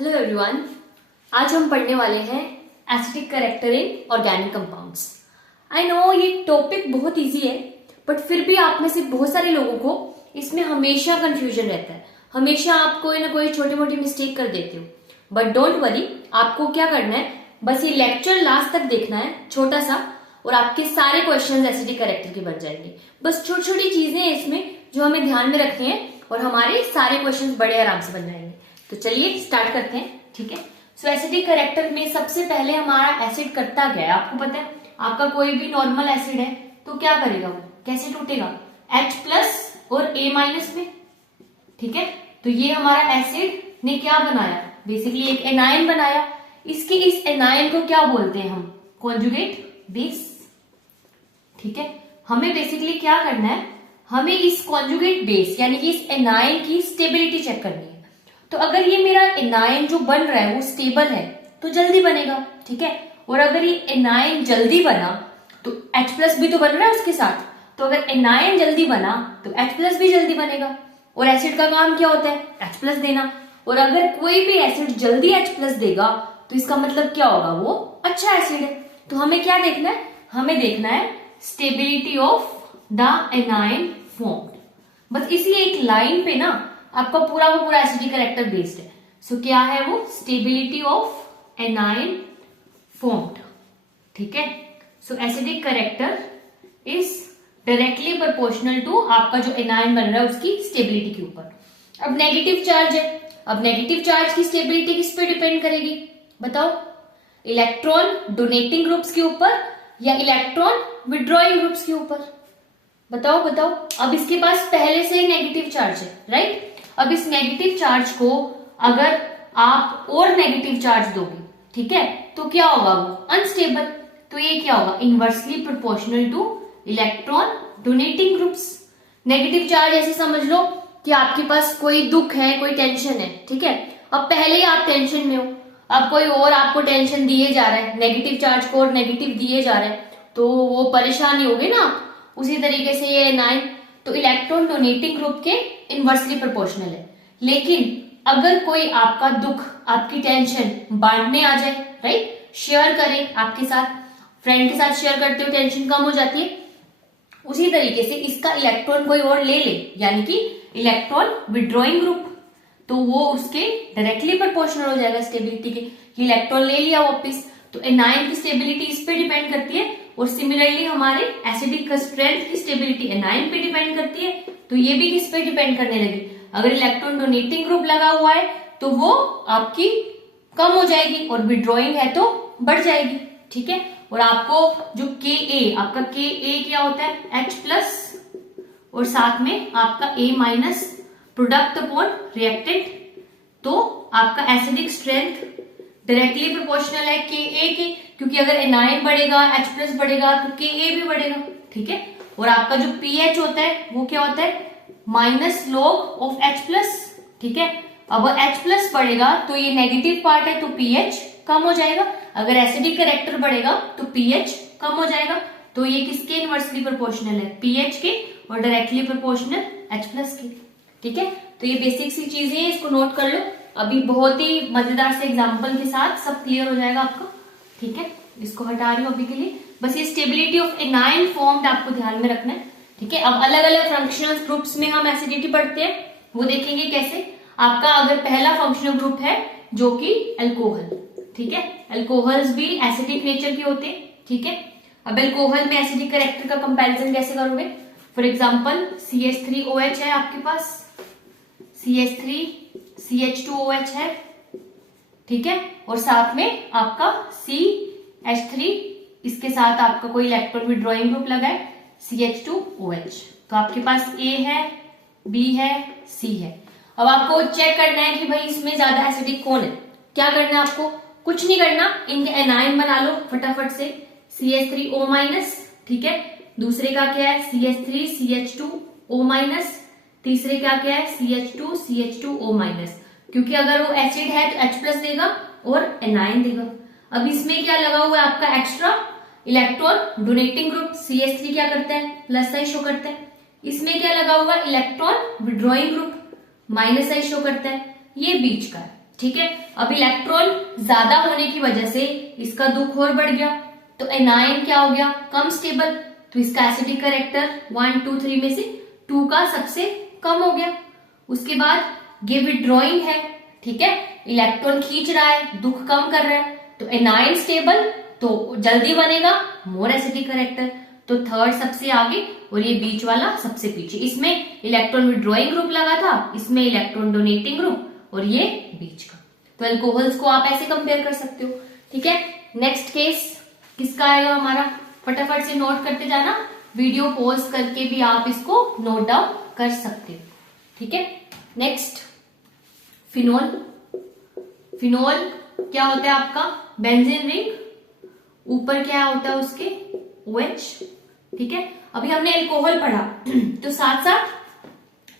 Hello everyone, आज हम पढ़ने वाले हैं acidic character in organic compounds. I know ये टॉपिक बहुत इजी है, बट फिर भी आप में से बहुत सारे लोगों को इसमें हमेशा कंफ्यूजन रहता है। हमेशा आप कोई ना कोई छोटी मोटी मिस्टेक कर देते हो, बट डोंट वरी। आपको क्या करना है, बस ये लेक्चर लास्ट तक देखना है, छोटा सा, और आपके सारे क्वेश्चन एसिडिक कैरेक्टर के बन जाएंगे। बस छोटी छोटी चीजें हैं इसमें जो हमें ध्यान में रखनी है, और हमारे सारे क्वेश्चन बड़े आराम से बन जाएंगे। तो चलिए स्टार्ट करते हैं, ठीक है। सो एसिडिक कैरेक्टर में सबसे पहले हमारा एसिड करता क्या है, आपको पता है। आपका कोई भी नॉर्मल एसिड है तो क्या करेगा, वो कैसे टूटेगा, H+ और A- में, ठीक है। तो ये हमारा एसिड ने क्या बनाया, बेसिकली एक एनायन बनाया। इसके इस एनायन को क्या बोलते हैं हम, कॉन्जुगेट बेस, ठीक है। हमें बेसिकली क्या करना है, हमें इस कॉन्जुगेट बेस यानी कि इस एनायन की स्टेबिलिटी चेक करनी है। तो अगर ये मेरा एनायन जो बन रहा है वो स्टेबल है तो जल्दी बनेगा, ठीक है। और अगर ये एनायन जल्दी बना तो H+ भी तो बन रहा है उसके साथ, तो अगर एनायन जल्दी बना तो H+ भी जल्दी बनेगा। और एसिड का काम क्या होता है, H+ देना। और अगर कोई भी एसिड जल्दी H+ देगा तो इसका मतलब क्या होगा, वो अच्छा एसिड है। तो हमें क्या देखना है, हमें देखना है stability of the anion formed. बस इसी एक लाइन पे ना आपका पूरा का पूरा एसिडिक कैरेक्टर बेस्ड है। सो क्या है वो, स्टेबिलिटी ऑफ एनायन फॉर्म्ड, ठीक है। So acidic character is directly proportional to आपका जो एनायन बन रहा है उसकी स्टेबिलिटी के ऊपर। अब नेगेटिव चार्ज है, अब नेगेटिव चार्ज की स्टेबिलिटी किस पे डिपेंड करेगी, बताओ। इलेक्ट्रॉन डोनेटिंग ग्रुप्स के ऊपर या इलेक्ट्रॉन विड्रॉइंग ग्रुप्स के ऊपर, बताओ बताओ। अब इसके पास पहले से ही नेगेटिव चार्ज है, राइट। अब इस नेगेटिव चार्ज को अगर आप और नेगेटिव चार्ज दोगे, ठीक है, तो क्या होगा, वो अनस्टेबल। तो ये क्या होगा, inversely proportional two electron donating groups. Negative charge ऐसे समझ लो कि आपके पास कोई दुख है, कोई टेंशन है, ठीक है। अब पहले ही आप टेंशन में हो, अब कोई और आपको टेंशन दिए जा रहा है, नेगेटिव चार्ज को और नेगेटिव दिए जा रहे हैं, तो वो परेशानी होगी ना। उसी तरीके से ये एनायन तो इलेक्ट्रॉन डोनेटिंग ग्रुप के इनवर्सली प्रोपोर्शनल है। लेकिन अगर कोई आपका दुख, आपकी टेंशन बांटने आ जाए, राइट, शेयर करे आपके साथ, फ्रेंड के साथ शेयर करते हो, टेंशन कम हो जाती है। उसी तरीके से इसका इलेक्ट्रॉन कोई और ले ले, यानी कि इलेक्ट्रॉन विड्रॉइंग ग्रुप, तो वो उसके डायरेक्टली प्रोपोर्शनल हो जाएगा स्टेबिलिटी के। इलेक्ट्रॉन ले लिया वापिस, तो एनायन की स्टेबिलिटी इस पे डिपेंड करती है। और सिमिलरली हमारे एसिडिक स्ट्रेंथ की स्टेबिलिटी एनायन पे डिपेंड करती है। तो ये भी किस पे डिपेंड करने लगी, अगर इलेक्ट्रॉन डोनेटिंग ग्रुप लगा हुआ है तो वो आपकी कम हो जाएगी, और विड्रॉइंग है तो बढ़ जाएगी, ठीक है। और आपको जो Ka, आपका Ka क्या होता है, H+ और साथ में आपका A- प्रोडक्ट अपॉन रिएक्टेंट। तो आपका एसिडिक स्ट्रेंथ डायरेक्टली प्रोपोर्शनल है Ka के, क्योंकि अगर एनायन बढ़ेगा, H+ बढ़ेगा तो Ka भी बढ़ेगा, ठीक है। और आपका जो pH होता है वो क्या होता है, -log ऑफ H+, ठीक है। अब H+ बढ़ेगा तो ये नेगेटिव पार्ट है, तो pH कम हो जाएगा। अगर एसिडिक कैरेक्टर बढ़ेगा तो pH कम हो जाएगा। तो ये किसके इनवर्सली प्रोपोर्शनल है, pH के, और डायरेक्टली प्रोपोर्शनल H+ के, ठीक है। तो ये बेसिक सी चीजें हैं, इसको नोट कर लो। अभी बहुत ही मजेदार से एग्जांपल के साथ सब क्लियर हो जाएगा आपका, ठीक है। इसको हटा रही हूँ अभी के लिए, बस ये स्टेबिलिटी ऑफ एनायन फॉर्म्ड आपको ध्यान में रखना है, ठीक है। अब अलग अलग फंक्शनल ग्रुप्स में हम एसिडिटी पढ़ते हैं, वो देखेंगे कैसे। आपका अगर पहला फंक्शनल ग्रुप है जो कि अल्कोहल, ठीक है। अल्कोहल्स भी एसिडिक नेचर के होते हैं, ठीक है। अब अल्कोहल में एसिडिक कैरेक्टर का कंपैरिजन कैसे करोगे, फॉर एग्जाम्पल CH3OH है आपके पास, CH3 CH2OH है, ठीक है। और साथ में आपका CH3, इसके साथ आपका कोई इलेक्ट्रॉन विड्रॉइंग ग्रुप लगा है, CH2OH। तो आपके पास A है, B है, C है। अब आपको चेक करना है कि भाई इसमें ज्यादा एसिडिक कौन है। क्या करना है आपको, कुछ नहीं करना, इनके एनायन बना लो फटाफट से। CH3O-, ठीक है। दूसरे का क्या है, CH3 CH2O-, तीसरे का क्या है, CH2 CH2O-। क्योंकि अगर वो एसिड है तो H+ देगा और एनायन देगा। अब इसमें क्या लगा हुआ है आपका extra electron donating group, CH3 क्या करता है, +I शो करता है। इसमें क्या लगा हुआ है, electron withdrawing group, -I show करता है। ये बीच का है, ठीक है। अब इलेक्ट्रॉन ज्यादा होने की वजह से इसका दुख और बढ़ गया, तो एनायन क्या हो गया, कम स्टेबल, तो इसका एसिडिक कैरेक्टर 1 2 3 में से 2 का सबसे कम हो गया। उसके बाद ये विड्रॉइंग है, ठीक है, इलेक्ट्रॉन खींच रहा है, दुख कम कर रहा है, तो एनायन स्टेबल तो जल्दी बनेगा, मोर एसिडिक कैरेक्टर, तो थर्ड सबसे आगे और ये बीच वाला सबसे पीछे। इसमें इलेक्ट्रॉन विड्रॉइंग ग्रुप लगा था, इसमें इलेक्ट्रॉन डोनेटिंग ग्रुप, और ये बीच का। तो अल्कोहल्स को आप ऐसे कंपेयर कर सकते हो, ठीक है। नेक्स्ट केस किसका आएगा हमारा, फटाफट से नोट करते जाना, वीडियो पॉज करके भी आप इसको नोट डाउन कर सकते हो, ठीक है। Next phenol. फिनोल क्या होता है आपका, बेंजीन रिंग, ऊपर क्या होता है उसके OH, ठीक है। अभी हमने अल्कोहल पढ़ा तो साथ साथ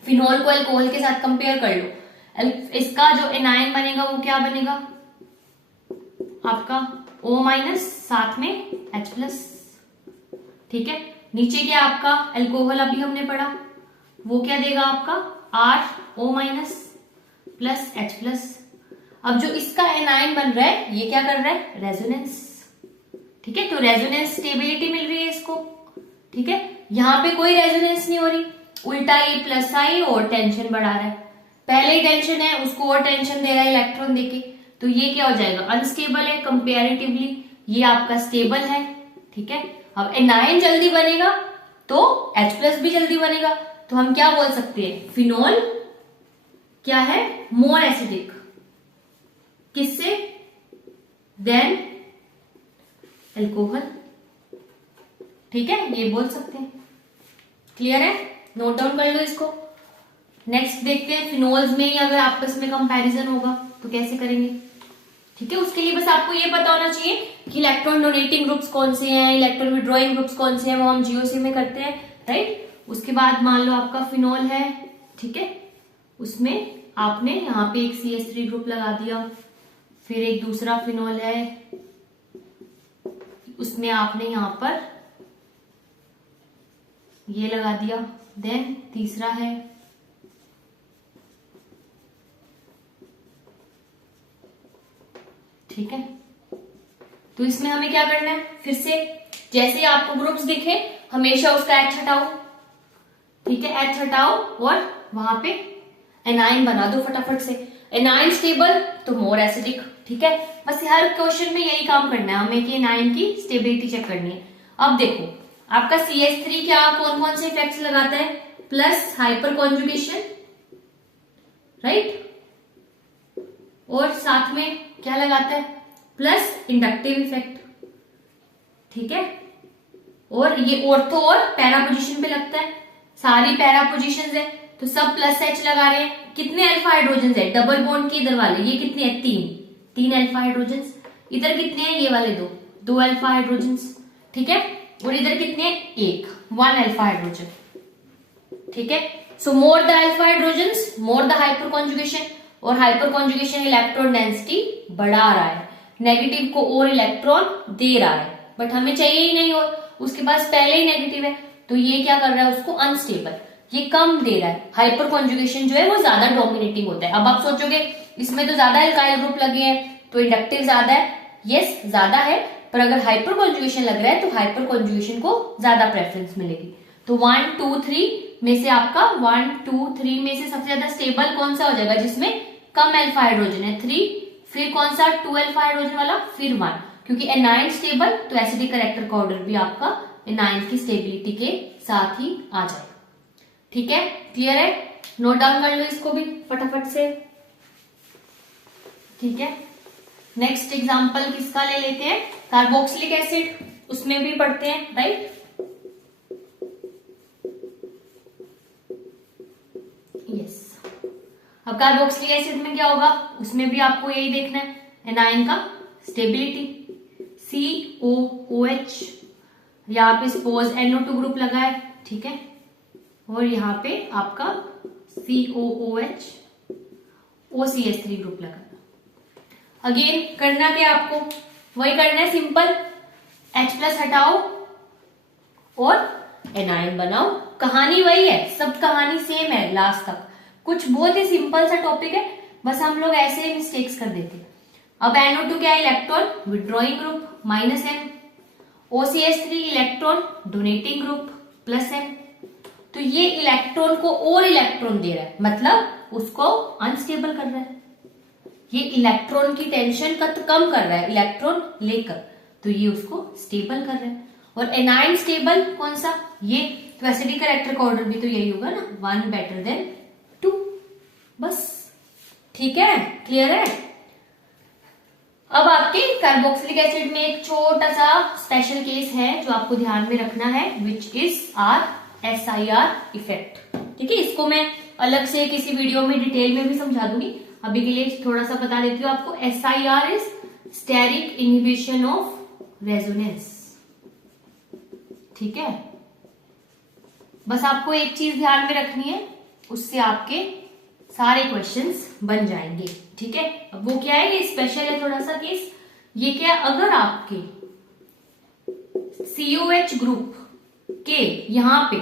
फिनोल को अल्कोहल के साथ कंपेयर कर लो। इसका जो एनायन बनेगा वो क्या बनेगा आपका O- साथ में H+, ठीक है। नीचे क्या आपका अल्कोहल अभी हमने पढ़ा, वो क्या देगा आपका RO- प्लस H+। अब जो इसका एनायन बन रहा है ये क्या कर रहा है, रेजोनेंस, ठीक है। तो रेजोनेंस स्टेबिलिटी मिल रही है इसको, ठीक है। यहां पे कोई रेजोनेंस नहीं हो रही, उल्टा ये प्लस आई और टेंशन बढ़ा रहा है, पहले ही टेंशन है उसको और टेंशन दे रहा है इलेक्ट्रॉन देके, तो ये क्या हो जाएगा, अनस्टेबल है कंपेरेटिवली, ये आपका स्टेबल है, ठीक है। अब एनायन जल्दी बनेगा तो H+ भी जल्दी बनेगा, तो हम क्या बोल सकते हैं, फिनोल क्या है, मोर एसिडिक, किससे, देन अल्कोहल, ठीक है, ये बोल सकते हैं। क्लियर है, नोट डाउन कर लो इसको। नेक्स्ट देखते हैं फिनोल्स में ही अगर आपस में कंपैरिजन होगा तो कैसे करेंगे, ठीक है। उसके लिए बस आपको ये पता होना चाहिए कि इलेक्ट्रॉन डोनेटिंग ग्रुप्स कौन से हैं, इलेक्ट्रॉन विड्रॉइंग ग्रुप्स कौन से हैं, वो हम GOC में करते हैं, राइट। उसके बाद मान लो आपका फिनोल है, ठीक है, उसमें आपने यहाँ पे एक CH3 ग्रुप लगा दिया, फिर एक दूसरा फिनोल है, उसमें आपने यहां पर ये लगा दिया, देन तीसरा है, ठीक है। तो इसमें हमें क्या करना है, फिर से जैसे आपको ग्रुप्स दिखे हमेशा उसका H हटाओ, ठीक है, H हटाओ और वहां पे एनायन बना दो फटाफट से, एनायन स्टेबल तो मोर एसिडिक, ठीक है। बस हर क्वेश्चन में यही काम करना है हमें कि एनायन की स्टेबिलिटी चेक करनी है। अब देखो आपका CH3 क्या कौन कौन से इफेक्ट्स लगाता है, प्लस हाइपर कॉन्जुगेशन, राइट, और साथ में क्या लगाता है, प्लस इंडक्टिव इफेक्ट, ठीक है। और ये ऑर्थो और पैरा पोजीशन पे लगता है, सारी पैरा पोजीशंस है तो सब प्लस H लगा रहे हैं। कितने अल्फा हाइड्रोजन है, डबल बॉन्ड के इधर वाले ये कितने हैं, 3 अल्फा हाइड्रोजन, इधर कितने हैं, ये वाले 2 अल्फा हाइड्रोजन, ठीक है। और इधर कितने हैं, 1 अल्फा हाइड्रोजन, ठीक है। So more the alpha hydrogen more the hyperconjugation, और हाइपर कॉन्जुगेशन इलेक्ट्रॉन डेंसिटी बढ़ा रहा है, नेगेटिव को और इलेक्ट्रॉन दे रहा है, बट हमें चाहिए ही नहीं, और उसके पास पहले ही नेगेटिव है, तो ये क्या कर रहा है, उसको अनस्टेबल, ये कम दे रहा है, हाइपर कॉन्जुगेशन जो है वो ज्यादा डोमिनेटिंग होता है। अब आप सोचोगे इसमें तो ज्यादा एल्काइल ग्रुप लगे हैं तो इंडक्टिव ज्यादा है, यस ज्यादा है, पर अगर हाइपर कॉन्जुगेशन लग रहा है तो हाइपर कॉन्जुगेशन को ज्यादा प्रेफरेंस मिलेगी। तो 1 2 3 में से आपका 1 2 3 में से सबसे ज्यादा स्टेबल कौन सा हो जाएगा, जिसमें कम अल्फा हाइड्रोजन है, 3, फिर कौन सा 2 अल्फा हाइड्रोजन वाला, फिर 1, क्योंकि एनायन स्टेबल तो एसिडिक कैरेक्टर का ऑर्डर भी आपका एनायन की स्टेबिलिटी के साथ ही आ जाएगा, ठीक है। क्लियर है, नोट डाउन कर लो इसको भी फटाफट से, ठीक है। नेक्स्ट एग्जांपल किसका ले लेते हैं, कार्बोक्सिलिक एसिड, उसमें भी पढ़ते हैं, राइट। यस, अब कार्बोक्सिलिक एसिड में क्या होगा, उसमें भी आपको यही देखना है, एनायन का स्टेबिलिटी, COOH, यहाँ पे सपोज NO2 ग्रुप लगा है, ठीक है, और यहाँ पे आपका COOH OCH3 ग्रुप लगा। अगेन करना क्या आपको, वही करना है, सिंपल, H+ हटाओ और एनायन बनाओ, कहानी वही है, सब कहानी सेम है लास्ट तक, कुछ बहुत ही सिंपल सा टॉपिक है, बस हम लोग ऐसे मिस्टेक्स कर देते। अब NO2 क्या है? Electron withdrawing group -M, OCH3 electron donating group +M। तो ये इलेक्ट्रॉन को और इलेक्ट्रॉन दे रहा है, मतलब उसको अनस्टेबल कर रहा है। ये इलेक्ट्रॉन की टेंशन कम कर रहा है इलेक्ट्रॉन लेकर, तो ये उसको स्टेबल कर रहा है। और एनाइन स्टेबल कौन सा? ये तो एसिडिक कैरेक्टर का ऑर्डर भी तो यही होगा ना, 1 बेटर देन 2। बस ठीक है, क्लियर है। अब आपके कार्बोक्सिलिक एसिड में एक छोटा सा स्पेशल केस है जो आपको ध्यान में रखना है, विच इज SIR इफेक्ट। ठीक है, इसको मैं अलग से किसी वीडियो में डिटेल में भी समझा दूंगी, अभी के लिए थोड़ा सा बता देती हूँ आपको। SIR is steric inhibition of resonance. ठीक है, बस आपको एक चीज ध्यान में रखनी है, उससे आपके सारे क्वेश्चंस बन जाएंगे। ठीक है, अब वो क्या है? ये स्पेशल है थोड़ा सा केस। ये क्या? अगर आपके COH ग्रुप के यहां पे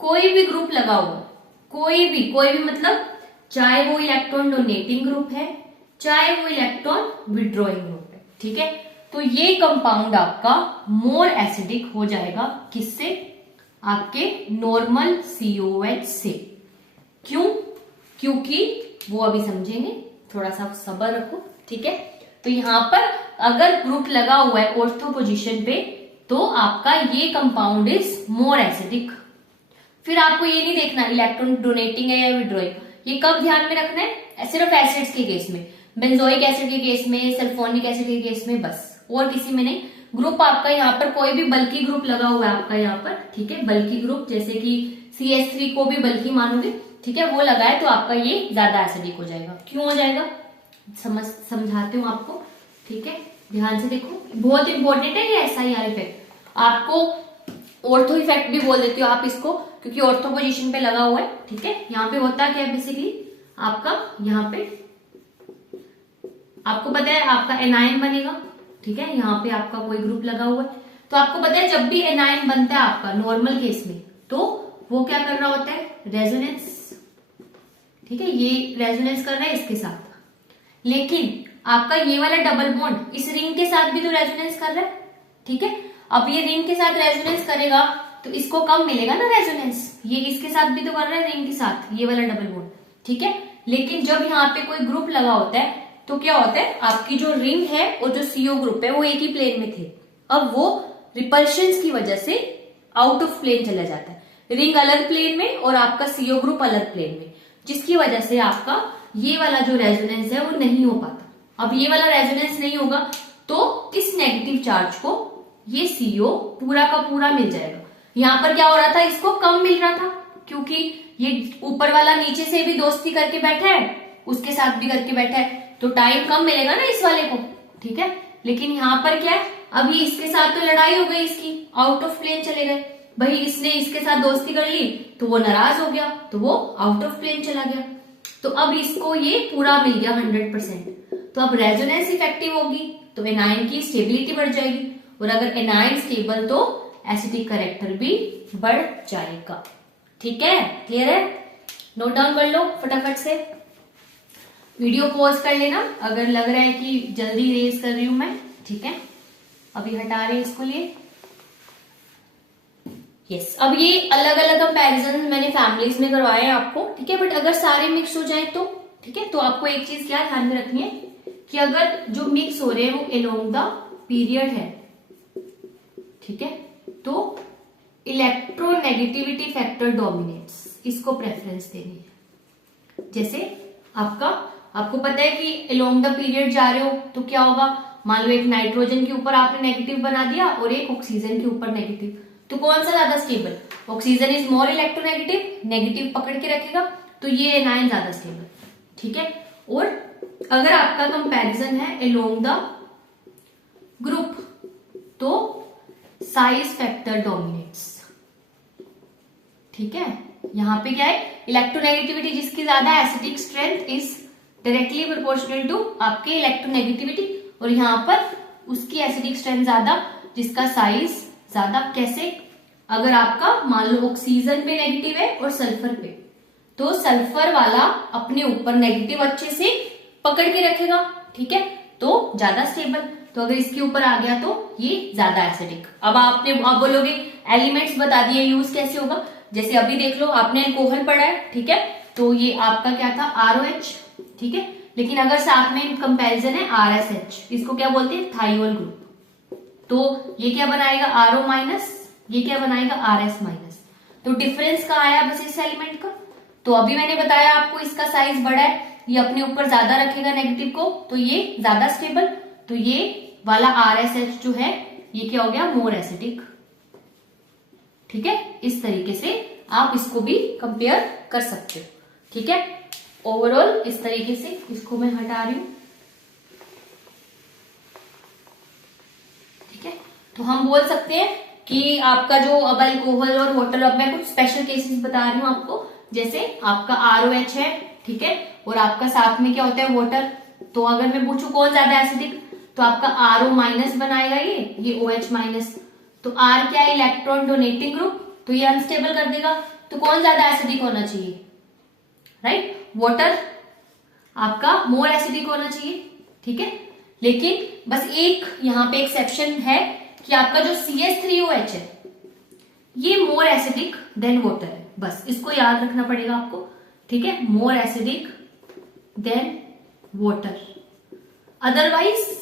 कोई भी ग्रुप लगा हुआ, कोई भी मतलब चाहे वो इलेक्ट्रॉन डोनेटिंग ग्रुप है, चाहे वो इलेक्ट्रॉन विड्रॉइंग ग्रुप है, ठीक है, तो ये कंपाउंड आपका मोर एसिडिक हो जाएगा। किससे? आपके नॉर्मल COH से। क्यों? क्योंकि वो अभी समझेंगे, थोड़ा सा सब्र रखो। ठीक है, तो यहां पर अगर ग्रुप लगा हुआ है ऑर्थो पोजीशन पे, तो आपका ये कंपाउंड इज मोर एसिडिक। फिर आपको ये नहीं देखना इलेक्ट्रॉन डोनेटिंग है या विड्रॉइंग, ये कब ध्यान में रखना है? सिर्फ एसिड्स के केस में, बेंजोइक एसिड के केस में, सल्फोनिक एसिड के केस में, बस, और किसी में नहीं। ग्रुप आपका यहाँ पर कोई भी बल्कि ग्रुप लगा हुआ है आपका यहाँ पर, ठीक है, बल्कि ग्रुप, जैसे कि CH3 को भी बल्कि मानोगे, ठीक है, वो लगा है तो आपका ये ज्यादा एसिडिक हो जाएगा। क्यों हो जाएगा? समझाती हूँ आपको। ठीक है, ध्यान से देखो, बहुत इंपॉर्टेंट है ये SIR इफेक्ट। आपको ऑर्थो इफेक्ट भी बोल देती हो आप इसको, क्योंकि ऑर्थो पोजीशन पे लगा हुआ है। ठीक है, यहाँ पे होता क्या है बेसिकली, आपका यहाँ पे आपको पता है आपका एनायन बनेगा। ठीक है, यहाँ पे आपका कोई ग्रुप लगा हुआ है, तो आपको पता है जब भी एनायन बनता है आपका नॉर्मल केस में, तो वो क्या कर रहा होता है? रेजोनेंस। ठीक है, ये रेजोनेंस कर रहा है इसके साथ, लेकिन आपका ये वाला डबल बॉन्ड इस रिंग के साथ भी तो रेजोनेंस कर रहा है। ठीक है, अब ये रिंग के साथ रेजोनेंस करेगा तो इसको कम मिलेगा ना रेजोनेंस, ये इसके साथ भी तो कर रहा है रिंग के साथ, ये वाला डबल बॉन्ड। ठीक है, लेकिन जब यहाँ पे कोई ग्रुप लगा होता है तो क्या होता है, आपकी जो रिंग है और जो CO ग्रुप है वो एक ही प्लेन में थे, अब वो रिपल्शंस की वजह से आउट ऑफ प्लेन चला जाता है। रिंग अलग प्लेन में और आपका CO ग्रुप अलग प्लेन में, जिसकी वजह से आपका ये वाला जो रेजोनेंस है वो नहीं हो पाता। अब ये वाला रेजोनेंस नहीं होगा तो इस नेगेटिव चार्ज को ये CO पूरा का पूरा मिल जाएगा। यहाँ पर क्या हो रहा था, इसको कम मिल रहा था, क्योंकि ये ऊपर वाला नीचे से भी दोस्ती करके बैठा है, उसके साथ भी करके बैठा है, तो टाइम कम मिलेगा ना इस वाले को। ठीक है, लेकिन यहाँ पर क्या है, अब ये इसके साथ तो लड़ाई हो गई, इसकी आउट ऑफ प्लेन चले गए भाई, इसने इसके साथ दोस्ती कर ली तो वो नाराज हो गया, तो वो आउट ऑफ प्लेन चला गया, तो अब इसको ये पूरा मिल गया 100%। तो अब रेजोनेंस इफेक्टिव होगी तो एनायन की स्टेबिलिटी बढ़ जाएगी, और अगर एनायन स्टेबल तो एसिडिक कैरेक्टर भी बढ़ जाएगा। ठीक है, क्लियर है? नोट डाउन कर लो फटाफट से, वीडियो पॉज कर लेना अगर लग रहा है कि जल्दी रेज कर रही हूं मैं। ठीक है, अभी हटा रहे हैं इसको लिए। यस, अब ये अलग अलग कंपैरिजन मैंने फैमिलीज में करवाए हैं आपको। ठीक है, बट अगर सारे मिक्स हो जाए तो ठीक है, तो आपको एक चीज क्या ध्यान में रखनी है कि अगर जो मिक्स हो रहे हैं वो अलोंग द पीरियड है, ठीक है, तो इलेक्ट्रोनेगेटिविटी फैक्टर डोमिनेट्स, इसको प्रेफरेंस देनी है। जैसे आपको पता है कि अलोंग द पीरियड जा रहे हो तो क्या होगा, मान लो एक नाइट्रोजन के ऊपर आपने नेगेटिव बना दिया और एक ऑक्सीजन के ऊपर नेगेटिव, तो कौन सा ज्यादा stable? Oxygen is more electronegative, negative पकड़ के रखेगा, तो ये एनायन ज्यादा स्टेबल। ठीक है, और अगर आपका कंपैरिजन है अलोंग द ग्रुप तो साइज फैक्टर डोमिनेट्स। ठीक है, यहां पे क्या है, इलेक्ट्रोनेगेटिविटी जिसकी ज्यादा, acidic strength is directly proportional to आपके इलेक्ट्रोनेगेटिविटी, और यहाँ पर उसकी एसिडिक स्ट्रेंथ ज्यादा जिसका साइज ज्यादा। कैसे? अगर आपका मान लो ऑक्सीजन पे नेगेटिव है और सल्फर पे, तो सल्फर वाला अपने ऊपर नेगेटिव अच्छे से पकड़ के रखेगा, ठीक है, तो ज्यादा स्टेबल। तो अगर इसके ऊपर आ गया तो ये ज्यादा एसिडिक। अब आप बोलोगे एलिमेंट्स बता दिए, यूज कैसे होगा, जैसे अभी देख लो आपने अल्कोहल पढ़ा है, ठीक है, तो ये आपका क्या था ROH, ठीक है, लेकिन अगर साथ में कंपैरिजन है RSH, इसको क्या बोलते हैं थाइयोल ग्रुप, तो ये क्या बनाएगा RO माइनस, ये क्या बनाएगा RS माइनस। तो डिफरेंस कहाँ आया बस इस एलिमेंट का। तो अभी मैंने बताया आपको इसका साइज बड़ा है, ये अपने ऊपर ज्यादा रखेगा नेगेटिव को, तो ये ज्यादा स्टेबल। तो ये वाला RSH जो है ये क्या हो गया मोर एसिडिक, ठीक है। इस तरीके से आप इसको भी कंपेयर कर सकते हो, ठीक है। ओवरऑल इस तरीके से इसको मैं हटा रही हूं, ठीक है। तो हम बोल सकते हैं कि आपका जो अब अल्कोहल और वाटर, अब मैं कुछ स्पेशल केसेस बता रही हूँ आपको, जैसे आपका ROH है, ठीक है, और आपका साथ में क्या होता है वाटर। तो अगर मैं पूछूं कौन ज्यादा एसिडिक, तो आपका RO माइनस बनाएगा ये OH माइनस। तो R क्या है इलेक्ट्रॉन डोनेटिंग ग्रुप, तो ये अनस्टेबल कर देगा। तो कौन ज्यादा एसिडिक होना चाहिए, राइट, वाटर आपका मोर एसिडिक होना चाहिए, ठीक है। लेकिन बस एक यहाँ पे एक्सेप्शन है कि आपका जो CH3OH है ये मोर एसिडिक देन वाटर है, बस इसको याद रखना पड़ेगा आपको, ठीक है, more acidic then water. Otherwise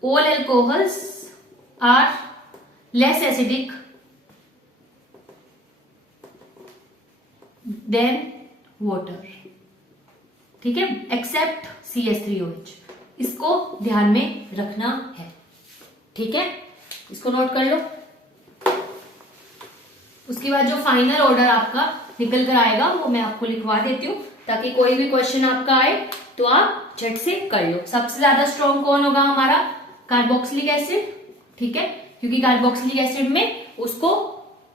all alcohols are less acidic than water, ठीक है, एक्सेप्ट CH3OH। इसको ध्यान में रखना है, ठीक है, इसको नोट कर लो। उसके बाद जो फाइनल ऑर्डर आपका निकल कर आएगा वो मैं आपको लिखवा देती हूँ, ताकि कोई भी क्वेश्चन आपका आए तो आप झट से कर लो। सबसे ज्यादा स्ट्रॉन्ग कौन होगा हमारा कार्बोक्सिलिक एसिड, ठीक है, क्योंकि कार्बोक्सिलिक एसिड में उसको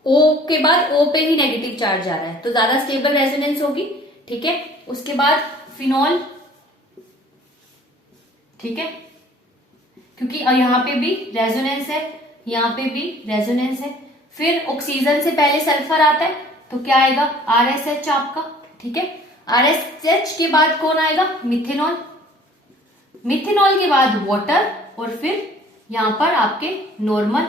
O के बाद O पे ही नेगेटिव चार्ज आ रहा है, तो ज्यादा स्टेबल रेजोनेंस होगी, ठीक है। उसके बाद फिनॉल, ठीक है, क्योंकि यहाँ पे भी रेजोनेंस है, यहाँ पे भी रेजोनेंस है। फिर ऑक्सीजन से पहले सल्फर आता है, तो क्या आएगा RSH आपका, ठीक है। RSH के बाद कौन आएगा मिथेनॉल, मिथेनॉल के बाद वाटर, और फिर यहां पर आपके नॉर्मल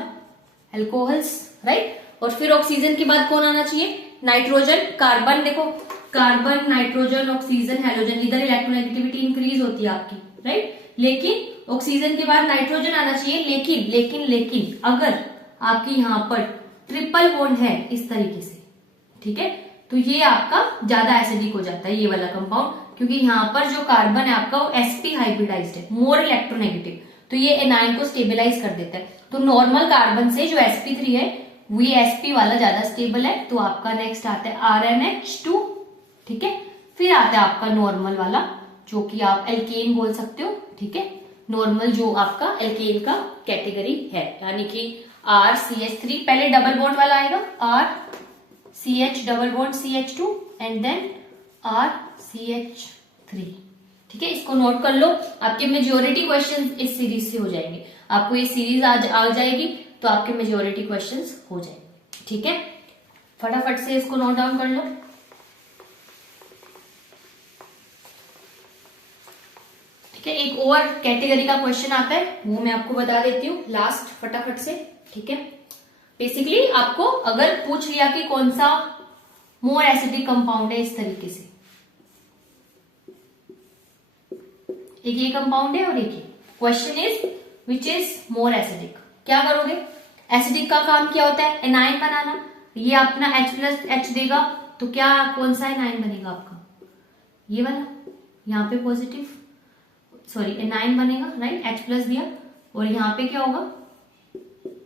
अल्कोहल्स, राइट। और फिर ऑक्सीजन के बाद कौन आना चाहिए नाइट्रोजन, कार्बन, देखो कार्बन, नाइट्रोजन, ऑक्सीजन, हेलोजन, इधर इलेक्ट्रोनेगेटिविटी इंक्रीज होती है आपकी, राइट। लेकिन ऑक्सीजन के बाद नाइट्रोजन आना चाहिए, लेकिन लेकिन लेकिन अगर आपकी यहाँ पर ट्रिपल बॉन्ड है इस तरीके से, ठीक है, तो ये आपका ज्यादा एसिडिक हो जाता है ये वाला कंपाउंड, क्योंकि यहाँ पर जो कार्बन है आपका वो sp हाइब्रिडाइज्ड है, मोर इलेक्ट्रोनेगेटिव, तो ये एनायन को स्टेबलाइज कर देता है। तो नॉर्मल कार्बन से जो sp3 है वो sp वाला ज्यादा स्टेबल है, तो आपका नेक्स्ट आता है RNH2, ठीक है। फिर आता है आपका नॉर्मल वाला जो कि आप एल्केन बोल सकते हो, ठीक है, नॉर्मल जो आपका एल्केन का कैटेगरी है, यानी कि RCH3, पहले डबल बॉन्ड वाला आएगा RCH double bond CH2 and then RCH3, ठीक है। इसको नोट कर लो, आपके मेजोरिटी क्वेश्चन इस सीरीज से हो जाएंगे, आपको ये सीरीज आ जाएगी तो आपके मेजोरिटी क्वेश्चंस हो जाएंगे, ठीक है। फटाफट से इसको नोट डाउन कर लो। ठीक है, एक और कैटेगरी का क्वेश्चन आता है वो मैं आपको बता देती हूँ लास्ट फटाफट से, ठीक है। बेसिकली आपको अगर पूछ लिया कि कौन सा मोर एसिडिक कंपाउंड है इस तरीके से, एक ये कंपाउंड है और एक ये, question is which is more acidic, क्या करोगे। एसिडिक का काम क्या होता है एनायन बनाना, ये अपना H+ देगा, तो क्या कौन सा एनायन बनेगा आपका ये वाला, यहाँ पे पॉजिटिव सॉरी एनायन बनेगा, राइट, H+ दिया, और यहाँ पे क्या होगा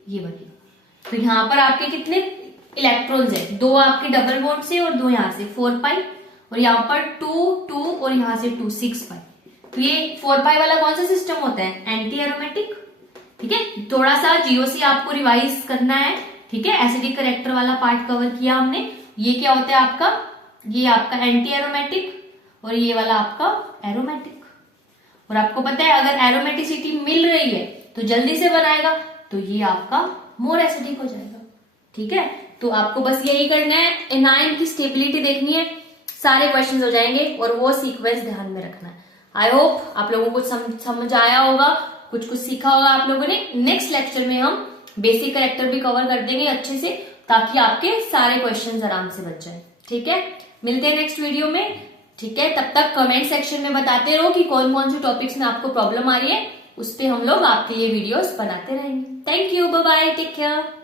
ये बनेगा। तो यहाँ पर आपके कितने इलेक्ट्रॉन्स है, दो आपके डबल बॉन्ड से और दो यहाँ से 4 पाई, और यहाँ पर 2 2 और यहाँ से 2 6 पाई। तो ये 4 पाई वाला कौन सा सिस्टम होता है एंटी एरोमेटिक, ठीक है। थोड़ा सा जीओसी आपको रिवाइज करना है, ठीक है, एसिडिक करेक्टर वाला पार्ट कवर किया हमने। ये क्या होता है आपका, ये आपका एंटी एरोमेटिक और ये वाला आपका एरोमेटिक। और आपको पता है अगर एरोमेटिसिटी मिल रही है तो जल्दी से बनाएगा, तो ये आपका मोर एसिडिक हो जाएगा, ठीक है। तो आपको बस यही करना है, एनाइन की स्टेबिलिटी देखनी है, सारे क्वेश्चंस हो जाएंगे और वो सीक्वेंस ध्यान में रखना है। आई होप आप लोगों को समझ आया होगा, कुछ सीखा होगा आप लोगों ने। नेक्स्ट लेक्चर में हम बेसिक कैरेक्टर भी कवर कर देंगे अच्छे से, ताकि आपके सारे क्वेश्चंस आराम से बच जाए। ठीक है, मिलते हैं नेक्स्ट वीडियो में। ठीक है, तब तक कमेंट सेक्शन में बताते रहो कि कौन कौन से टॉपिक्स में आपको प्रॉब्लम आ रही है, उस पे हम लोग आपके लिए वीडियोस बनाते रहेंगे। Thank you, bye bye, take care.